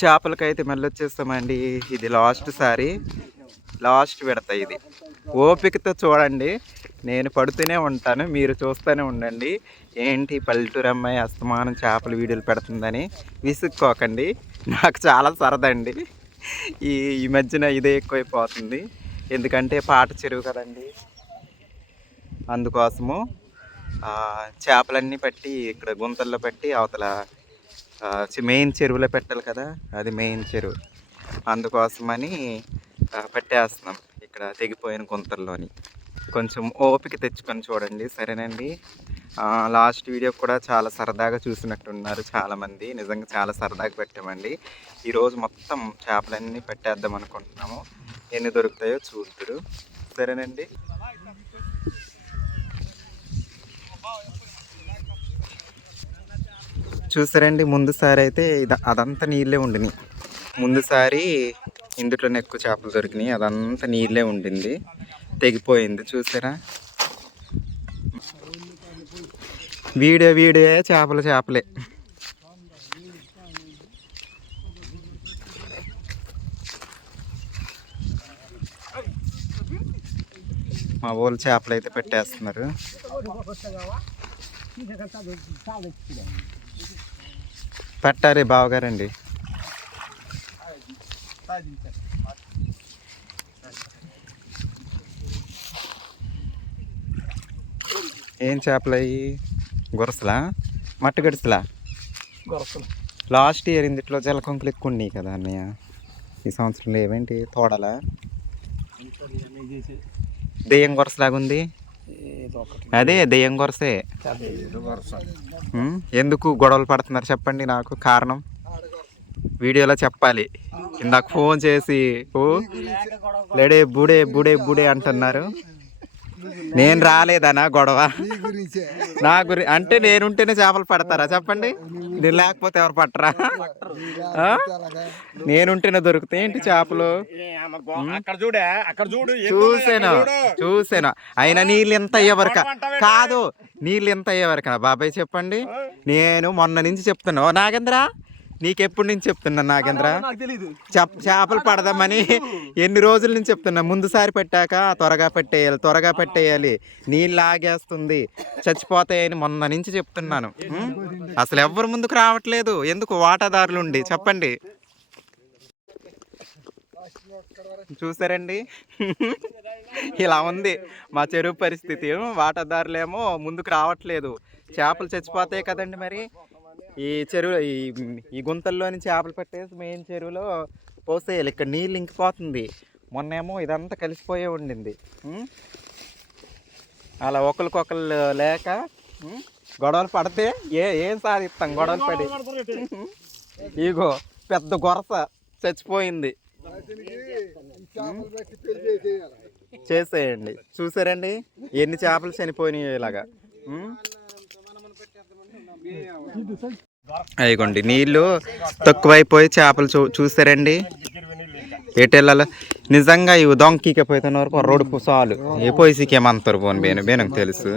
చేపలకైతే మళ్ళొచ్చేస్తామండి. ఇది లాస్ట్ విడత ఇది. ఓపికతో చూడండి, నేను పడుతూనే ఉంటాను, మీరు చూస్తూనే ఉండండి. ఏంటి పల్లెటూరు అమ్మాయి అస్తమానం చేపల వీడియోలు పెడుతుందని విసుక్కోకండి, నాకు చాలా సరదా అండి. ఈ మధ్యన ఇదే ఎక్కువైపోతుంది, ఎందుకంటే పాట చెరువు కదండి, అందుకోసము చేపలన్నీ పట్టి ఇక్కడ గుంతల్లో పెట్టి అవతల మెయిన్ చెరువులో పెట్టాలి కదా, అది మెయిన్ చెరువు, అందుకోసమని పెట్టేస్తున్నాం ఇక్కడ తెగిపోయిన గుంతల్లోని. కొంచెం ఓపిక తెచ్చుకొని చూడండి, సరేనండి. లాస్ట్ వీడియో కూడా చాలా సరదాగా చూసినట్టున్నారు చాలామంది, నిజంగా చాలా సరదాగా పెట్టామండి. ఈరోజు మొత్తం చేపలన్నీ పెట్టేద్దాం అనుకుంటున్నాము, ఎన్ని దొరుకుతాయో చూద్దరు, సరేనండి. చూసారండి, ముందుసారి అయితే అదంతా నీళ్ళే ఉండినాయి. ముందుసారి ఇందులోనే ఎక్కువ చేపలు దొరికినాయి, అదంతా నీళ్ళే ఉండింది, తెగిపోయింది. చూసారా, వీడియో చేపలే. మా ఊళ్ళు చేపలు అయితే పెట్టేస్తున్నారు. పట్టారే బావగారండి. ఏం చేపలు అయ్యి? గొరసలా, మట్టి గడిసలా? లాస్ట్ ఇయర్ ఇందులో జలకొంకులు ఎక్కువ ఉన్నాయి కదా అన్నయ్య, ఈ సంవత్సరంలో ఏమేంటి తోడలా? దెయ్యం గొరసలాగా ఉంది. అదే దెయ్యం గొరసే. ఎందుకు గొడవలు పడుతున్నారు చెప్పండి, నాకు కారణం వీడియోలో చెప్పాలి. ఇందాక ఫోన్ చేసి లేడే బుడే అంటున్నారు, నేను రాలేదనా గొడవ? నా అంటే నేనుంటేనే చేపలు పడతారా చెప్పండి, నేను లేకపోతే ఎవరు పట్టరా? నేనుంటేనే దొరుకుతాయి ఏంటి చేపలు? చూసాను అయినా నీళ్ళు ఎంత అయ్యేవరక కాదు, నీళ్ళు ఎంత అయ్యేవరక బాబాయ్ చెప్పండి. నేను మొన్న నుంచి చెప్తున్నా, నాగేంద్ర నీకెప్పటి నుంచి చెప్తున్నా నాగేంద్ర, చేపలు పడదామని ఎన్ని రోజుల నుంచి చెప్తున్నా. ముందుసారి పెట్టాక త్వరగా పెట్టేయాలి, నీళ్ళు ఆగేస్తుంది, చచ్చిపోతాయని మొన్న నుంచి చెప్తున్నాను. అసలు ఎవ్వరు ముందుకు రావట్లేదు, ఎందుకు? వాటాదారులు ఉండి చెప్పండి. చూసారండి, ఇలా ఉంది మా చెరువు పరిస్థితి. వాటాదారులేమో ముందుకు రావట్లేదు, చేపలు చచ్చిపోతాయి కదండి. మరి ఈ చెరువు ఈ గుంతల్లో నుంచి చేపలు పట్టేసి మెయిన్ చెరువులో పోసేయాలి. ఇక్కడ నీళ్ళు ఇంకిపోతుంది, మొన్నేమో ఇదంతా కలిసిపోయే ఉండింది. అలా ఒకరికొకరు లేక గొడవలు పడితే ఏం సాధిస్తాం? గొడవలు పడి ఇగో పెద్ద గొరస చచ్చిపోయింది, చేసేయండి. చూసారండి ఎన్ని చేపలు చనిపోయినాయి ఇలాగా. అయ్యండి నీళ్ళు తక్కువైపోయి చేపలు చూస్తారండి. ఏటెళ్ళాలి నిజంగా ఇవి దొంగకి పోతున్న వరకు రోడ్డు చాలు ఏ పోయిసికేమంటారు పోను బేనకు తెలుసు.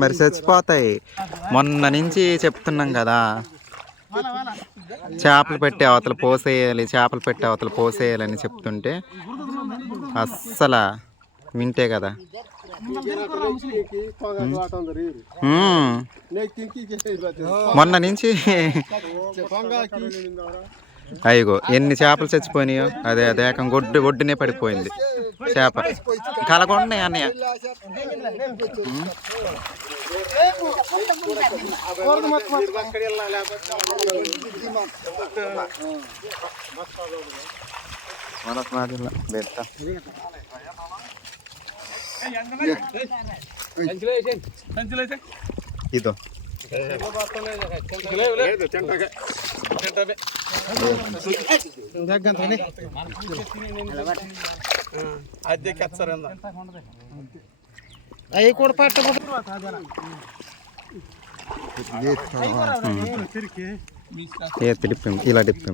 మరి చచ్చిపోతాయి. మొన్న నుంచి చెప్తున్నాం కదా, చేపలు పెట్టి అవతల పోసేయాలని చెప్తుంటే అస్సలు వింటే కదా. మొన్న నుంచి అయ్యో ఎన్ని చేపలు చచ్చిపోయినాయో. అదే ఏకం ఒడ్డునే పడిపోయింది చేప. కలగొండే అన్నయ్య. ఇదో అవి కూడా పట్టబడి తిప్పి ఇలా తిప్పి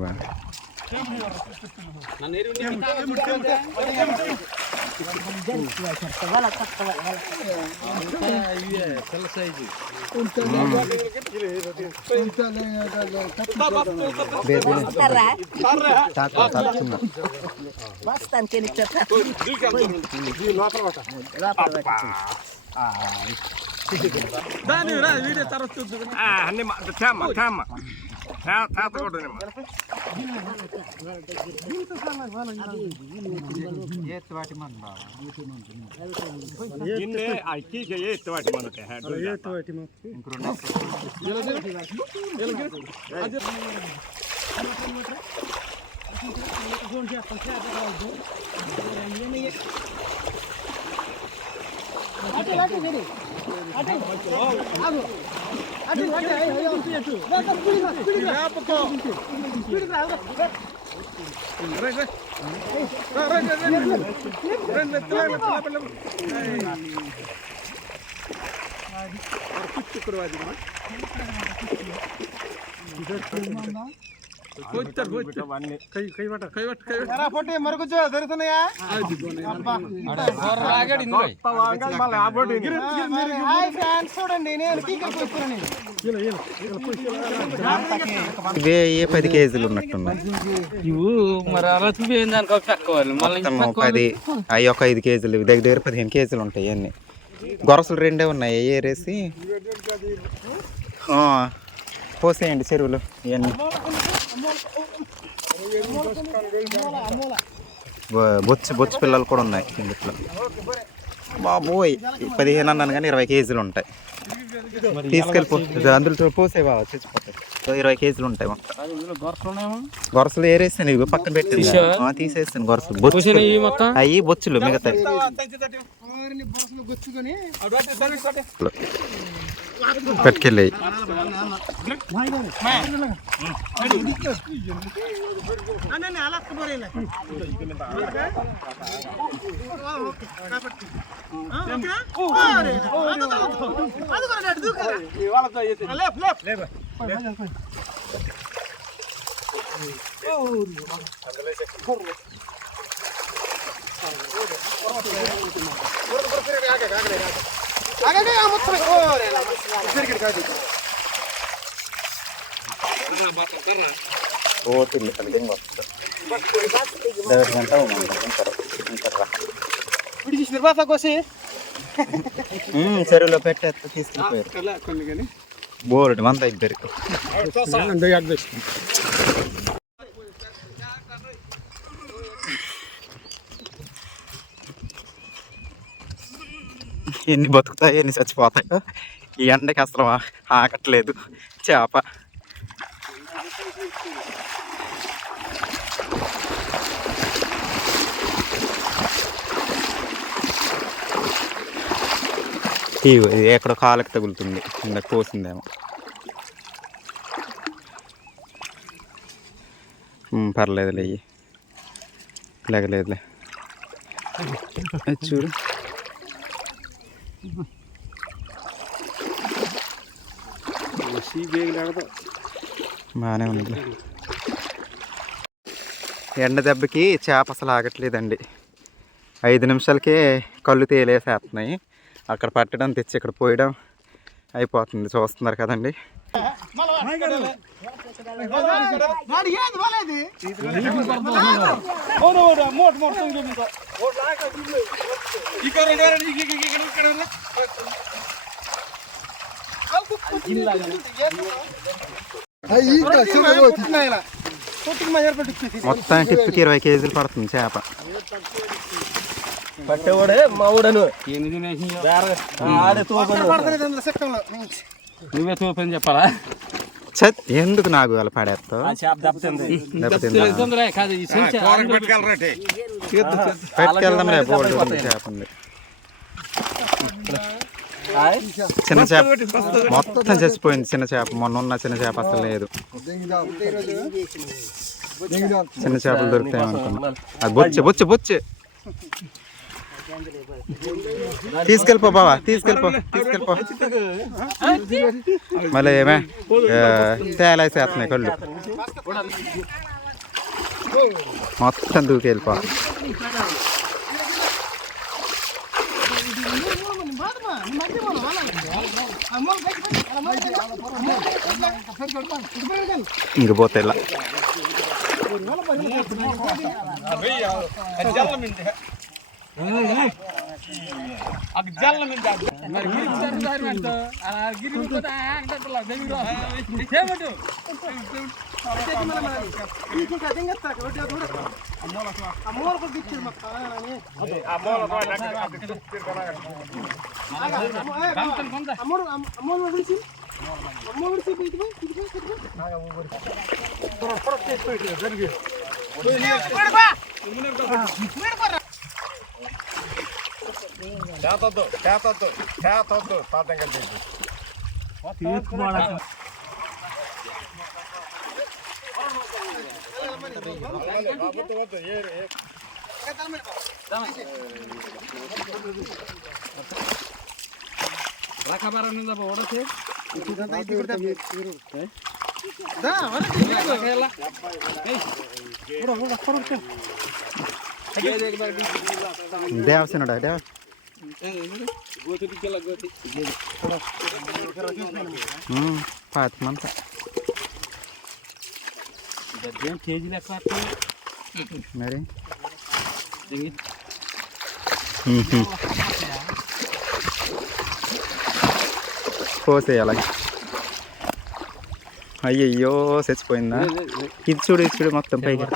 వీడియో తర్వాత ఇవే 10 కేజీలు ఉన్నట్టున్నాయి. మొత్తం 10 అవి ఒక 5 కేజీలు దగ్గర 15 కేజీలు ఉంటాయి. అన్నీ గొరసలు 2 ఉన్నాయి. ఏరేసి పోసేయండి చెరువులు. ఇవన్నీ బొచ్చు పిల్లలు కూడా ఉన్నాయి ఇందులో. బాబోయ్ 15 అన్నాను కానీ 20 కేజీలు ఉంటాయి. తీసుకెళ్ళిపో అందులో పోసేవా చచ్చిపోతాయి. 20 కేజీలు ఉంటాయి మొత్తం. గొరసలు ఏరేస్తాను ఇవి పక్కన పెట్టింది తీసేస్తాను. గొరసలు బొచ్చు అవి బొచ్చులు మిగతాయి. పట్టుకెళ్ళి చెరువులో పెట్టే తీసుకెళ్ళిపోయారు. బోర్డు మంద ఇద్దరు ఎన్ని బతుకుతాయి ఎన్ని చచ్చిపోతాయో. ఈ ఎండకి అసలు ఆకట్లేదు చేప. ఇది ఎక్కడో కాళ్ళకి తగులుతుంది. ఇందాక కోసిందేమో. పర్లేదులే అయ్యి లేగలేదులే. చూడు బాగానే ఉంది. ఎండ దెబ్బకి చేప అసలు ఆగట్లేదండి. 5 నిమిషాలకే కళ్ళు తేలేసేస్తున్నాయి. అక్కడ పట్టడం తెచ్చి ఇక్కడ పోయడం అయిపోతుంది. చూస్తున్నారు కదండి. మొత్తం టిప్కి 20 కేజీలు పడుతుంది చేప. పట్టేవాడే మా ఊడను నువ్వే తోపని చెప్పాలా? ఎందుకు నాకు అలా పడేస్తావు? పెట్టుకెళ్దాం రేపు. చేప ఉంది చిన్న చేప మొత్తం చచ్చిపోయింది. చిన్న చేప మొన్న ఉన్న చిన్న చేప అసలు లేదు. చిన్న చేపలు దొరుకుతాయి అనుకున్నా. అది బొచ్చు బొచ్చు బొచ్చు తీసుకెళ్ళిపో బావా, తీసుకెళ్ళిపో. మళ్ళీ ఏమే తేలేసేస్తున్నాయి కళ్ళు, మొత్తం దూకెళ్ళిపో. ఇంక పోతే ఇలా దేవసేనుడా దేవ పాతమంతా మరి పోసేయాలి. అయ్యయ్యో చచ్చిపోయిందా? ఇది చూడు, ఇది చూడు, మొత్తం పైకి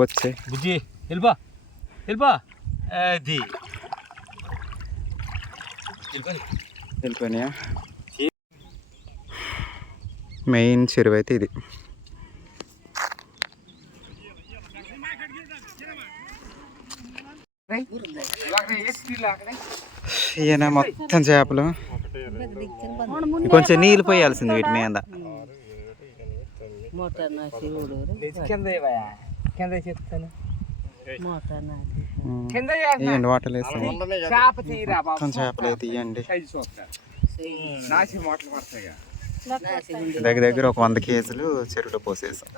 బొచ్చే. బుజ్జి వెళ్ళిపా, వెళ్ళిపా. అది వెళ్ళిపోయినాయా? మెయిన్ చెరువు అయితే ఇది. ఈయన మొత్తం చేపలు. కొంచెం నీళ్ళు పోయాల్సింది వీటి మీద. ఇవ్వండి వాటర్ వేస్తాం. మొత్తం చేపలు అయితే ఇవ్వండి. దగ్గర దగ్గర ఒక 100 కేజీలు చెరువులో పోసేసాం.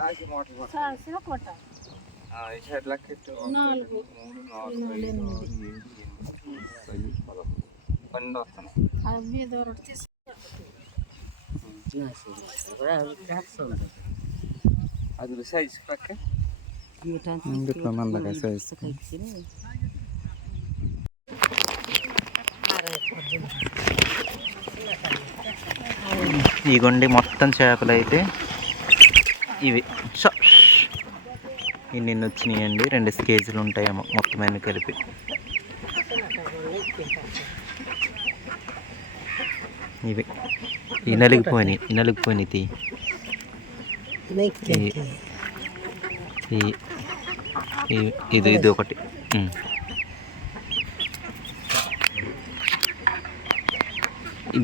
మందగా సైజు. ఇగోండి మొత్తం చేపలు అయితే ఇవి. ఇన్ని వచ్చినాయండి. 2 కేజీలు ఉంటాయేమో మొత్తం అన్ని కలిపి. ఇవి ఈ నలిగిపోయినాయి. ఇది ఒకటి.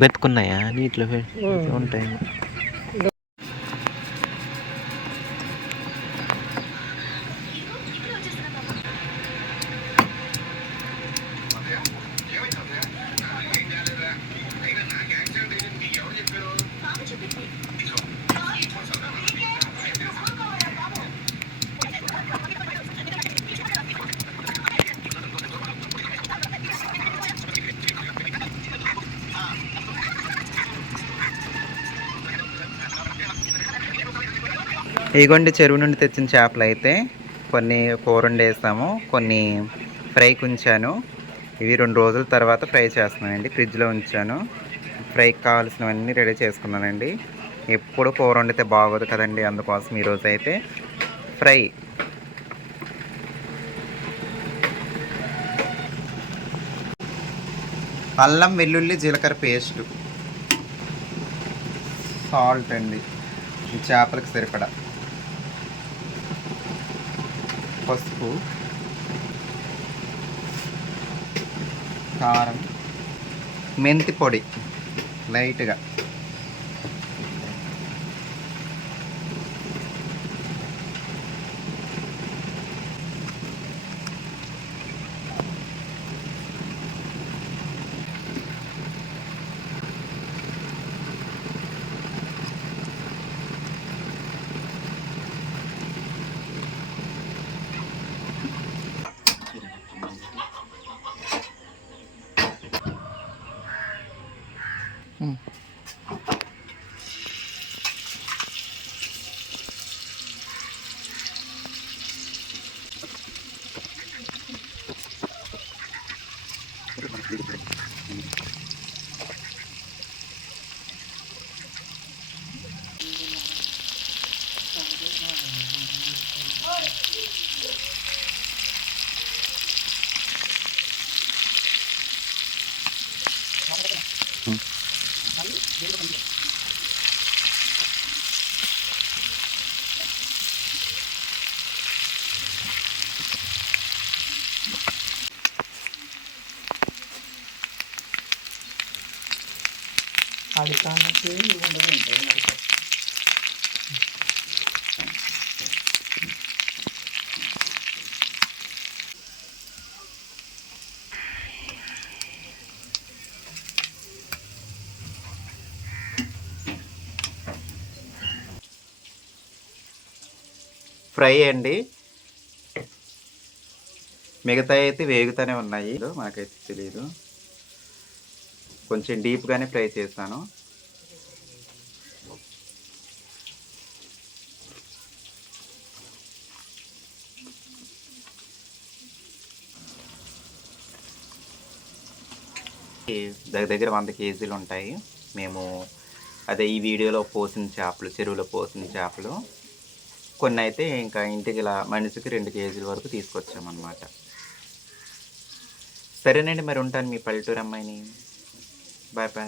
బతుకున్నాయా? నీటిలో ఉంటాయి. ఇగోండి చెరువు నుండి తెచ్చిన చేపలు అయితే కొన్ని కూర వండేసాము, కొన్ని ఫ్రైకి ఉంచాను. ఇవి 2 రోజుల తర్వాత ఫ్రై చేస్తున్నానండి. ఫ్రిడ్జ్లో ఉంచాను. ఫ్రైకి కావాల్సినవన్నీ రెడీ చేసుకున్నానండి. ఎప్పుడు కూర వండితే బాగోదు కదండి, అందుకోసం ఈరోజు అయితే ఫ్రై. అల్లం వెల్లుల్లి జీలకర్ర పేస్టు, సాల్ట్ అండి ఈ చేపలకు సరిపడా, పసుపు, కారం, మెంతి పొడి లైట్గా, ఫ్రై అండి, మిగతా అయితే వేగుతూనే ఉన్నాయి, మాకైతే తెలియదు. కొంచెం డీప్గానే ఫ్రై చేశాను. దగ్గర దగ్గర 100 కేజీలు ఉంటాయి. మేము అదే ఈ వీడియోలో పోసిన చేపలు, చెరువులో పోసిన చేపలు కొన్ని అయితే ఇంకా ఇంటికి ఇలా మనిషికి 2 కేజీల వరకు తీసుకొచ్చామన్నమాట. సరేనండి, మరి ఉంటాను, మీ పల్లెటూరు అమ్మాయిని. Bye bye.